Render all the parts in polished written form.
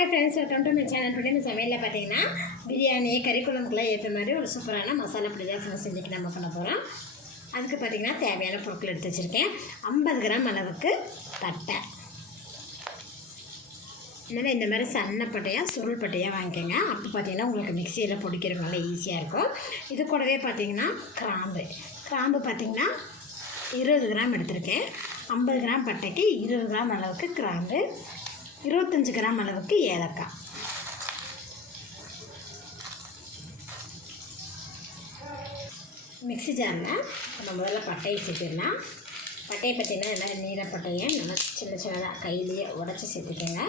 Hi friends, welcome to my channel. Today இந்த சமையலில் பார்த்தீங்கன்னா பிரியாணி கறி குழம்புக்குலாம் ஏற்ற மாதிரி ஒரு சூப்பரான மசாலா பொடி தான் ஃப்ரெண்ட்ஸ் இன்றைக்கி நம்ம பண்ண போகிறோம். அதுக்கு பார்த்திங்கன்னா தேவையான பொருட்கள் எடுத்து வச்சுருக்கேன். 50 கிராம் அளவுக்கு பட்டை. அதனால் இந்த மாதிரி சன்ன பட்டையாக சுருள் பட்டையாக வாங்கிக்கோங்க. அப்போ பார்த்திங்கன்னா உங்களுக்கு மிக்சியில் பொடிக்கிறது நல்லா ஈஸியாக இருக்கும். இது கூடவே பார்த்திங்கன்னா கிராம்பு பார்த்திங்கன்னா 20 கிராம் எடுத்திருக்கேன். 50 கிராம் பட்டைக்கு 20 கிராம் அளவுக்கு கிராம்பு, 25 கிராம் அளவுக்கு ஏலக்காய். மிக்ஸி ஜாரில் நம்ம முதல்ல பட்டையை சேர்த்துடலாம். பட்டையை பார்த்திங்கன்னா நல்லா நீலப்பட்டையை நல்லா சின்ன சின்னதாக கையிலேயே உடச்சி சேர்த்துக்கோங்க.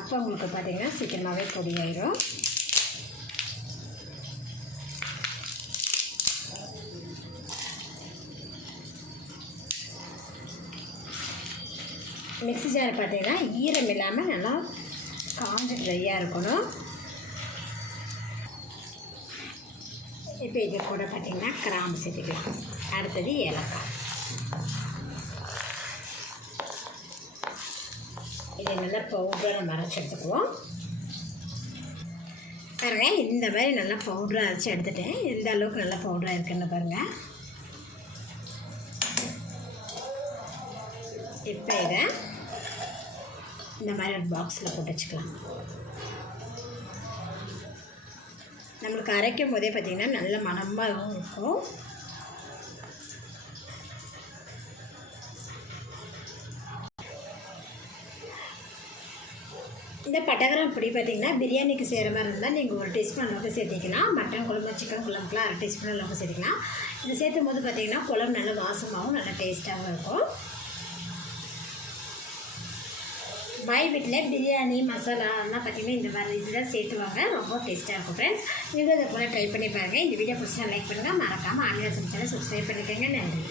அப்போ உங்களுக்கு பார்த்திங்கன்னா சீக்கிரமாகவே பொடியாயிடும். மிக்ஸி ஜார் பார்த்திங்கன்னா ஈரம் இல்லாமல் நல்லா காஞ்சு ட்ரையாக இருக்கணும். இப்போ இது கூட பார்த்திங்கன்னா கிராம்பு சேர்த்துக்கலாம். அடுத்தது ஏலக்காய். இதை நல்லா பவுடராக நம்ம அரைச்சி எடுத்துக்குவோம். பாருங்கள், இந்த மாதிரி நல்லா பவுடராக அரைச்சி எடுத்துட்டேன். எந்த அளவுக்கு நல்லா பவுடராக இருக்குன்னு பாருங்கள். இப்போ இதை இந்த மாதிரி ஒரு பாக்ஸில் போட்டு வச்சுக்கலாம். நம்மளுக்கு அரைக்கும் போதே பார்த்திங்கன்னா நல்ல மணமாக இருக்கும். இந்த பட்டகிராம் பொடி பார்த்திங்கன்னா பிரியாணிக்கு செய்கிற மாதிரி இருந்தால் நீங்கள் 1 டீஸ்பூன் அளவுக்கு சேர்த்திக்கலாம். மட்டன் குழம்பு, சிக்கன் குழம்புக்குலாம் 1/2 டீஸ்பூன் அளவுக்கு சேர்த்திக்கலாம். இது சேர்த்தும் போது பார்த்திங்கன்னா குழம்பு நல்லா வாசமாகவும் நல்லா டேஸ்ட்டாகவும் இருக்கும். பாய் வீட்டில் பிரியாணி மசாலா எல்லாம் பார்த்திங்கன்னா இந்த மாதிரி இதெல்லாம் சேர்த்துவாங்க. ரொம்ப டேஸ்ட்டாக இருக்கும் ஃப்ரெண்ட்ஸ். நீங்கள் இதை போல் ட்ரை பண்ணி பாருங்கள். இந்த வீடியோ பிடிச்சா லைக் பண்ணுங்கள். மறக்காமல் ஆன்லைன் சேனலை சப்ஸ்கிரைப் பண்ணிக்கோங்க. நன்றி.